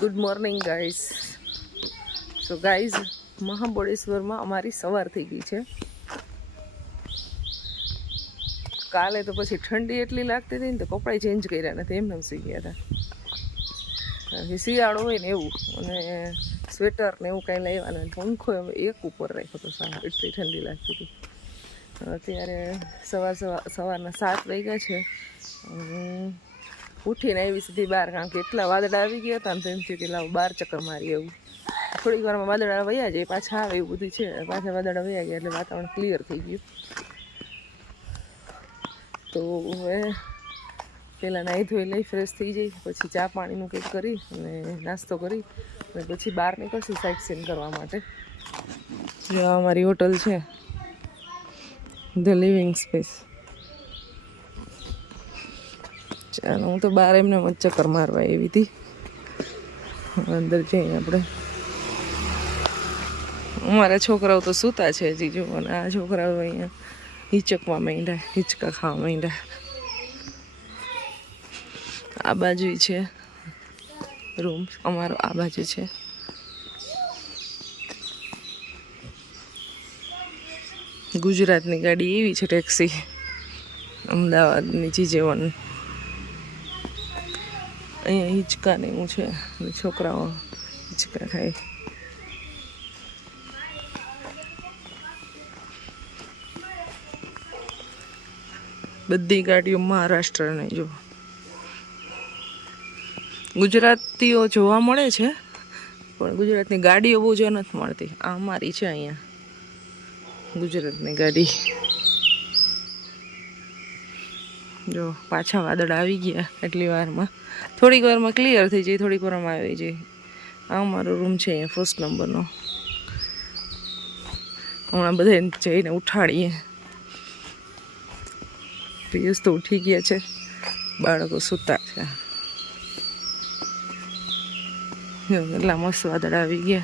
Good morning guys so guys મહાબળેશ્વરમાં અમારી સવાર થઈ ગઈ છે. કાલે તો પછી ઠંડી એટલી લાગતી હતી ને તો કપડાં ચેન્જ કર્યા નથી એમને સી ગયા હતા. શિયાળો હોય ને એવું, અને સ્વેટર ને એવું કાંઈ લેવાનું ને પંખો એમ એક ઉપર રાખ્યો હતો સારા, એટલી ઠંડી લાગતી હતી. અત્યારે સવાર સવાર સવારના સાત વાગ્યા છે. ઉઠીને આવી સીધી બહાર, કારણ કે એટલા વાદળા આવી ગયા હતા ને તેમ થયું કે લાવ બાર ચક્કર મારી એવું. થોડીક વારમાં વાદળા વયા જાય, પાછા આવે એવું બધું છે. પાછા વાદળા વયા ગયા એટલે વાતાવરણ ક્લિયર થઈ ગયું. તો હવે પહેલાં નાહી ધોઈ લઈ ફ્રેશ થઈ જઈ, પછી ચા પાણીનું કંઈક કરી અને નાસ્તો કરી અને પછી બહાર નીકળશું સાઇટ સીન કરવા માટે. જો અમારી હોટલ છે. ધ લિવિંગ સ્પેસ ચાલો, હું તો બહાર એમને ચક્કર મારવા આવી હતી. અંદર જઈએ આપણે. અમારા છોકરાઓ તો સૂતા છે હજી અને આ છોકરાઓ અહીંયા હિચકવા માંડ્યા, હિચકા ખાવા માંડ્યા. આ બાજુ છે રૂમ, અમારો આ બાજુ છે. ગુજરાતની ગાડી એવી છે ટેક્સી. અમદાવાદની જીજેવન. અહીંયા હિંચકા ને એવું છે. છોકરાઓ હિંચકા ખાય. બધી ગાડીઓ મહારાષ્ટ્રની જો. ગુજરાતીઓ જોવા મળે છે, પણ ગુજરાતની ગાડીઓ બહુ જોવા નથી મળતી. આ અમારી છે અહીંયા. ગુજરાતની ગાડી. જો, પાછા વાદળ આવી ગયા એટલી વારમાં. થોડીક વારમાં ક્લિયર થઈ જાય, થોડીક વારમાં આવી જાય. આ મારો રૂમ છે અહીંયા ફર્સ્ટ નંબરનો હમણાં બધા જઈને ઉઠાડીએ. પિયુષ તો ઉઠી ગયા છે. બાળકો સૂતા છે. એટલા મસ્ત વાદળ આવી ગયા.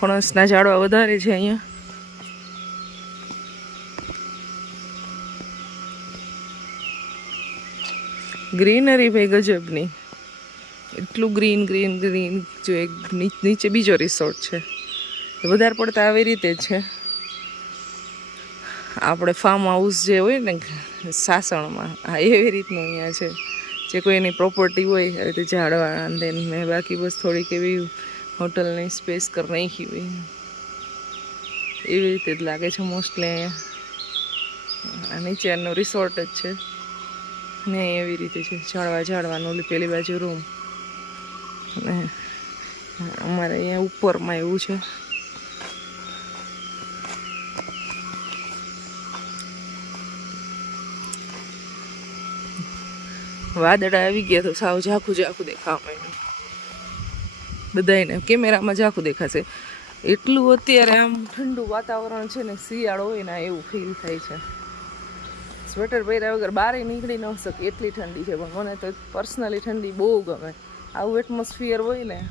ફણસના ઝાડવા વધારે છે અહીંયા. ગ્રીનરી ભાઈ ગજબની. એટલું ગ્રીન ગ્રીન ગ્રીન, જો એક નીચે બીજો રિસોર્ટ છે. વધારે પડતા આવી રીતે છે. આપણે ફાર્મ હાઉસ જે હોય ને, સાસણમાં હા એવી રીતનું અહીંયા છે. જે કોઈ એની પ્રોપર્ટી હોય, આવી રીતે ઝાડવા દેન મેં બાકી બસ થોડીક એવી હોટલની સ્પેસ કરી નાખી હોય. એવી રીતે જ લાગે છે મોસ્ટલી અહીંયા. નીચે એનો રિસોર્ટ જ છે. ને એવી રીતે છે ઝાડવા ઝાડવાનું પેલી બાજુ રૂમ અને અમારે અહીંયા ઉપરમાં એવું છે. વાદળા આવી ગયા તો સાવ ઝાખું ઝાખું દેખાવા માંડ્યું. બધાને કેમેરામાં ઝાખું દેખાશે. એટલું અત્યારે આમ ઠંડુ વાતાવરણ છે ને, શિયાળો હોય ને એવું ફીલ થાય છે. સ્વેટર પહેર્યા વગર બહાર નીકળી ન શકે, એટલી ઠંડી છે. પણ મને તો પર્સનલી ઠંડી બહુ ગમે. આવું એટમોસ્ફિયર હોય ને,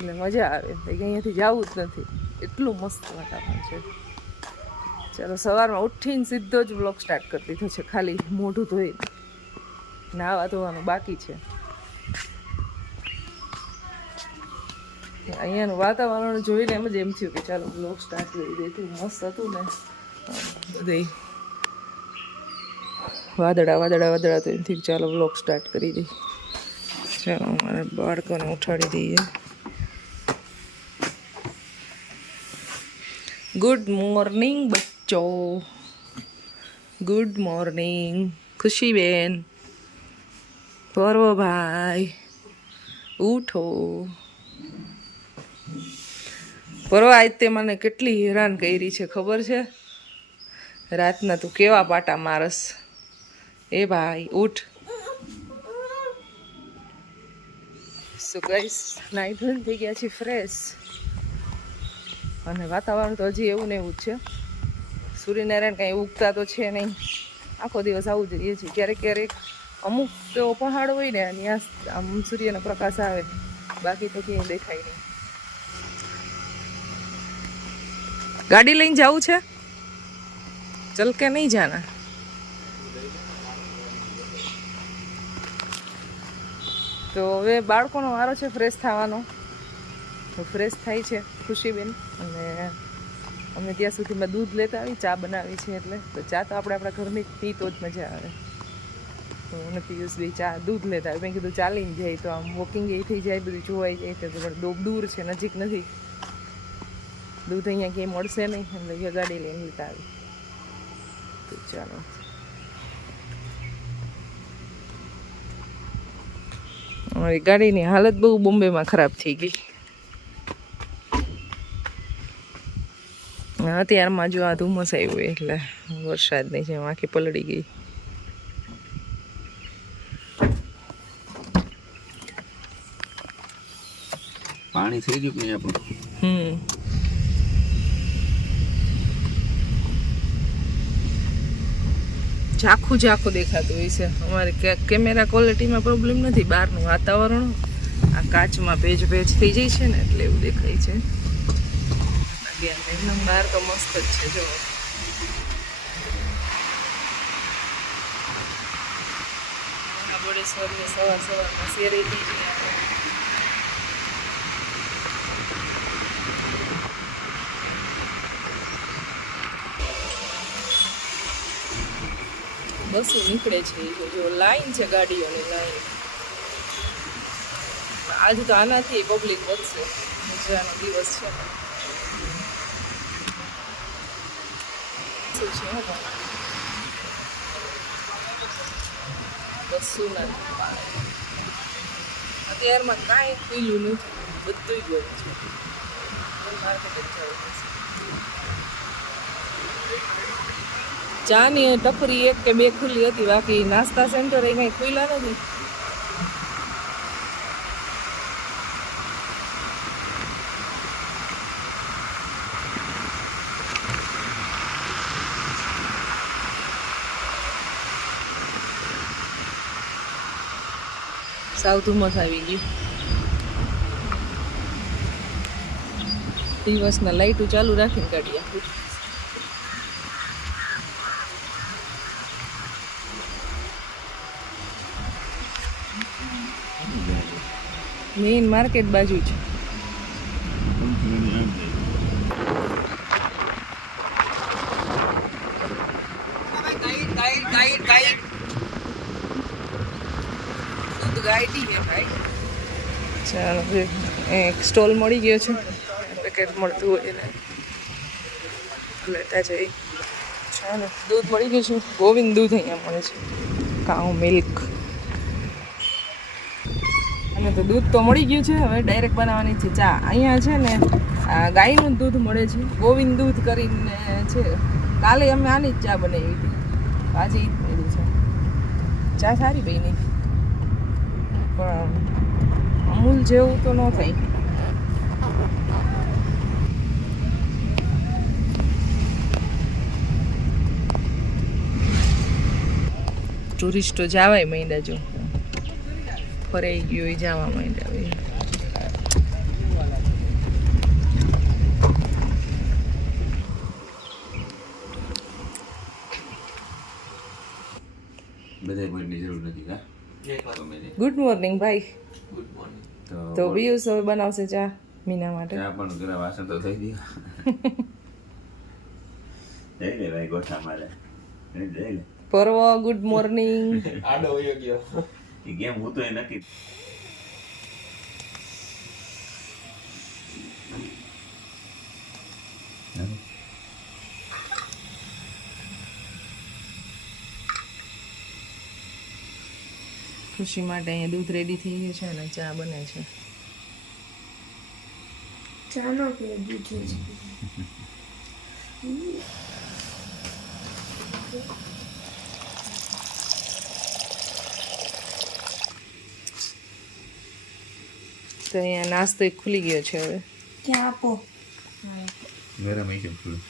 એટલે મજા આવે. કે અહીંયાથી જવું જ નથી. એટલું મસ્ત વાતાવરણ છે. ચાલો, સવારમાં ઉઠીને સીધો જ બ્લોગ સ્ટાર્ટ કરી દીધો છે. ખાલી મોઢું ધોઈ નાવા ધોવાનું બાકી છે. અહીંયાનું વાતાવરણ જોઈને એમ જ એમ થયું કે ચાલો બ્લોગ સ્ટાર્ટ કરી દે મસ્ત હતું ને. બધે વાદળા વાદળા વાદળા તો એમથી ચાલો બ્લોક સ્ટાર્ટ કરી દઈએ. ચાલો અમારે બાળકોને ઉઠાડી દઈએ. ગુડ મોર્નિંગ બચ્ચો. ગુડ મોર્નિંગ ખુશીબેન. પર્વભાઈ, ઉઠો. પર્વ, આજ તે મને કેટલી હેરાન કરી છે, ખબર છે? રાતના તું કેવા પાટા મારસ? એ ભાઈ, ઉઠ. સો ગાઈસ નાઈ થઈ ગયા છે ફ્રેશ અને વાતાવરણ તો હજી એવું ને એવું જ છે. સૂર્યનારાયણ કાંઈ ઉગતા તો છે નહીં. આખો દિવસ આવું જોઈએ છે ક્યારેક ક્યારેક અમુક તો પહાડ હોય ને, ત્યાં આમ સૂર્યનો પ્રકાશ આવે. બાકી તો ક્યાંય દેખાય નહીં. ગાડી લઈને જવું છે? ચલ કે નહીં જાના? તો હવે બાળકોનો વારો છે ફ્રેશ થવાનો. તો ફ્રેશ થાય છે ખુશીબેન. અને અમે ત્યાં સુધીમાં દૂધ લેતા આવી, ચા બનાવી છે એટલે. તો ચા તો આપણે આપણા ઘરની પી તો જ મજા આવે. તો અને પિયુષ બી ચા દૂધ લેતા આવે મેં કીધું ચાલીને જાય તો આમ વોકિંગ એ થઈ જાય, બધું જોવાઈ જાય તો પણ દૂર છે, નજીક નથી. દૂધ અહીંયા ક્યાંય મળશે નહીં, એટલે ગાડી લઈને લેતા આવી. તો ચાલો. અમારી ગાડીની હાલત બહુ બોમ્બેમાં ખરાબ થઈ ગઈ. અત્યારમાં જો આ ધુમ્મસ આવ્યું એટલે વરસાદની જેમ આખી પલળી ગઈ. પાણી થઈ ગયું આપણું? હમ. ઝાખું ઝાખું દેખાતું હોય છે. અમારે કેમેરા ક્વોલિટીમાં પ્રોબ્લેમ નથી. બહારનું વાતાવરણ આ કાચમાં ભેજ ભેજ થઈ જાય છે ને એટલે એવું દેખાય છે. એકદમ બહાર તો મસ્ત જ છે જો મહાબળેશ્વરની સવાર સવારમાં શેરેલી છે. બસો નીકળે છે જો- જો લાઈન છે ગાડીઓની લાઈન. આજ તો આનાથી પબ્લિક વધશે. મજાનો દિવસ છે. શું અત્યારમાં કાંઈ ખુલ્લું નથી. બધું બંધ છે. માર્કેટ જ જવું પડશે ચાની ટપરી એક કે બે ખુલ્લી હતી, બાકી નાસ્તા સેન્ટર એ કઈ ખુલ્લા નથી. સાવ ધુમ્મસ આવી ગયું. દિવસના લાઈટો ચાલુ રાખીને કાઢી આખું મેઇન માર્કેટ બાજુ છે. ચાલો એક સ્ટોલ મળી ગયો છે. પેકેટ મળતું હોય એને. લેતા જઈ. ચાલો, દૂધ મળી ગયું છે. ગોવિંદ દૂધ અહીંયા મળે છે. કાઉ મિલ્ક અને તો દૂધ તો મળી ગયું છે. હવે ડાયરેક્ટ બનાવવાની છે ચા. અહીંયા છે ને ગાયનું દૂધ મળે છે. ગોવિંદ દૂધ કરીને છે. કાલે અમે આની જ ચા બનાવી હતી. આજે જ મળ્યું છે. ચા સારી બની. પણ અમૂલ જેવું તો ન થાય ટુરિસ્ટો જવાય મહિના જો ફરાઈ ગયો એ જવા માંડ્યા હવે બધાય પોઈન્ટની જરૂર નથી હા ગમે તે. ગુડ મોર્નિંગ ભાઈ તો તો પિયુષ હવે બનાવશે ચા મીના માટે ચા પણ જરા વાસણ તો થઈ ગયા જઈ લે ભાઈ ગોઠા મારે જઈ લે પર્વ ગુડ મોર્નિંગ એ ગેમ હું તો એ નક્કી ખુશી માટે અહીંયા દૂધ રેડી થઈ ગયું છે અને ચા બને છે. ચા ચાલો કે દૂધ તો અહીંયા નાસ્તો એક ખુલી ગયો છે હવે. ક્યાં આપો? ગરમ હશે થોડું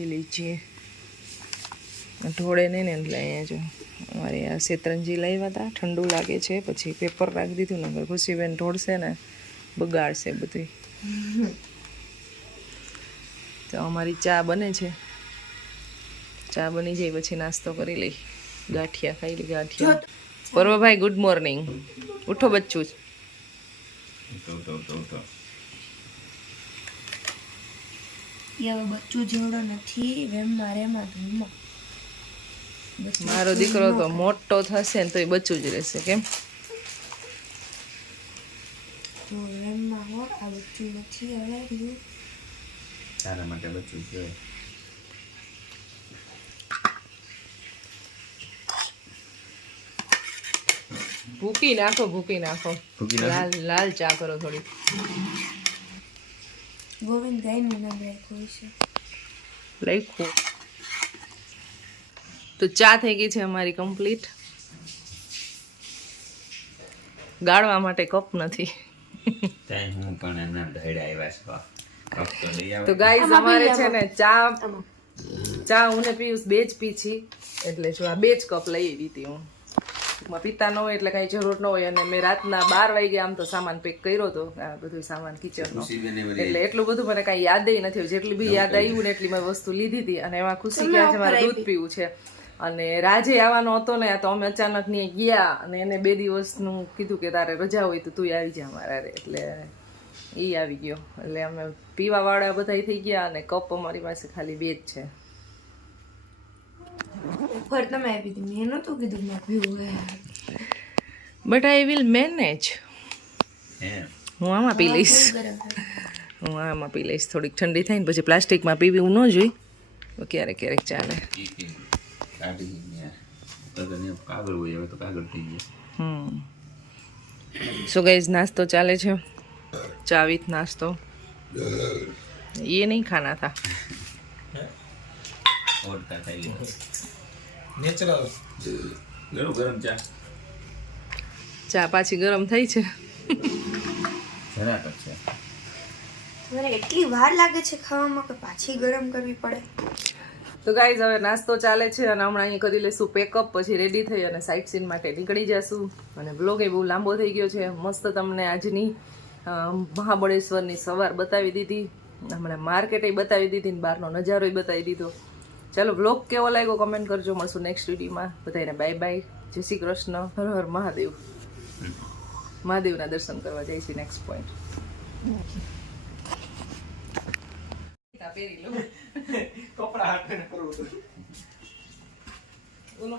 એ લીજીએ. ઢોળે નહીં ને એટલે અહીંયા જો અમારે આ શેતરંજી લાવ્યા હતા. ઠંડુ લાગે છે પછી પેપર રાખી દીધું ને ખુશીબેન ઢોળશે ને બગાડશે બધું તો અમારી ચા બને છે. ચા બની જાય પછી નાસ્તો કરી લઈ. ગાંઠિયા ખાઈ લઈ ગાંઠિયા. પર્વભાઈ ગુડ મોર્નિંગ ઉઠો બચ્ચું. બચ્ચું જેવડો નથી વેમમાં રેમાં ધૂમમાં મારો દીકરો તો મોટો થશે ને તો એ બચ્ચું જ રહેશે કેમ? તો વેમમાં હો આ બચ્ચું નથી હવે તારા માટે બચ્ચું છે. ભૂકી નાખો ભૂકી નાખો. ભૂકી નાખો? લાલ લાલ ચા કરો થોડી. ગોવિંદ ગાયનું નામ રાખ્યું છે. તો ચા થઈ ગઈ છે અમારી કમ્પ્લીટ. ગાળવા માટે કપ નથી. ત્યાં હું પણ એમના ઢળ્યા આવ્યા છે તો લઈ આવે. તો ગાઈઝ અમારે છે ને ચા ચા હું ને પિયુષ બે જ પી છી. એટલે જો આ બે જ કપ લઈ આવી હતી હું. પીતા ન હોય એટલે કાંઈ જરૂર ન હોય. અને મેં રાતના બાર વાગે આમ તો સામાન પેક કર્યો હતો આ બધું સામાન કિચનનો એટલે એટલું બધું મને કાંઈ યાદ નથી. આવ્યું જેટલી બી યાદ આવ્યું ને એટલી મેં વસ્તુ લીધી હતી. અને એમાં ખુશી ક્યાં છે? મારે દૂધ પીવું છે. અને રાજે આવવાનો હતો ને તો અમે અચાનક ને ગયા. અને એને બે દિવસનું કીધું કે તારે રજા હોય તો તું આવી જા મારા એટલે એ આવી ગયો. એટલે અમે પીવા વાળા બધા થઈ ગયા અને કપ અમારી પાસે ખાલી બે જ છે. ઉપર તમે આપી હતી મેં નહોતું કીધું મેં પીવું હે બટ આઈ વિલ મેનેજ હે હું આમાં પી લઈશ ગરમ થાય. હું આમાં પી લઈશ થોડીક ઠંડી થાય ને પછી પ્લાસ્ટિકમાં પીવી હું ન જોઈ તો ક્યારેક ક્યારેક ચાલે ઈ કે કાઢી ગયા અગર ને કાગળ હોય હવે તો કાગળ થઈ ગયા હમ સો ગાઈઝ નાસ્તો ચાલે છે ચા વિથ નાસ્તો ये नहीं खाना था ઓડકા ખાઈ લીધો નેચરલ ગરમ ગરમ ચા. ચા પાછી ગરમ થઈ છે. જરાક છે. મને એટલી વાર લાગે છે ખાવામાં કે પાછી ગરમ કરવી પડે. તો ગાઈઝ હવે નાસ્તો ચાલે છે અને હમણાં અહીંયા કરી લઈશું પેકઅપ પછી રેડી થઈ અને સાઇટ સીન માટે નીકળી જશું. અને બ્લોગ એ બહુ લાંબો થઈ ગયો છે. મસ્ત તમને આજની મહાબળેશ્વરની સવાર બતાવી દીધી. હમણાં માર્કેટે બતાવી દીધી ને બહારનો નજારો બતાવી દીધો. ચાલો બ્લોગ કેવો લાગ્યો કમેન્ટ કરજો. મળશું નેક્સ્ટ વિડીયોમાં બધાને બાય બાય જય શ્રી કૃષ્ણ. હર હર મહાદેવ. મહાદેવના દર્શન કરવા જાય છે નેક્સ્ટ પોઈન્ટ પહેરી લઉં કપડા હાથ કરવું ઓલો